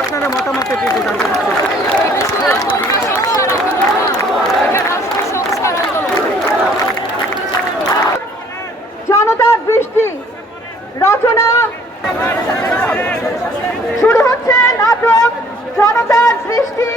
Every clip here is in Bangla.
আপনারা মতামত কি জানতে জনতার বৃষ্টি রচনা। শুরু হচ্ছে নাটক জনতার সৃষ্টি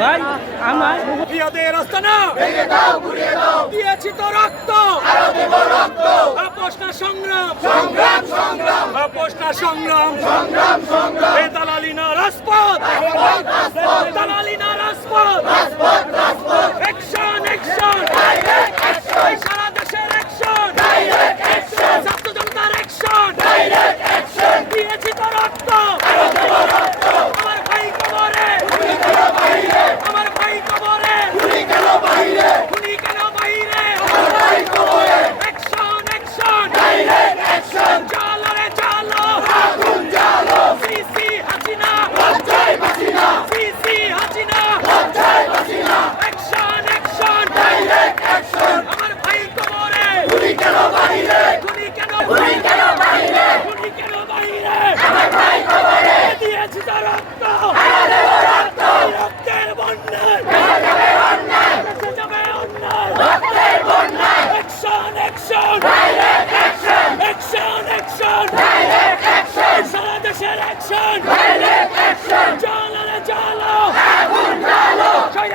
ভাই আমার প্রিয়দের আস্তানা ভেঙে দাও গুড়িয়ে দাও। দিয়েছি তো রক্ত। আরও দেব রক্ত। আপোষ না সংগ্রাম। সংগ্রাম সংগ্রাম। আপোষ না সংগ্রাম। সংগ্রাম সংগ্রাম। এ রাজপথ। দালালি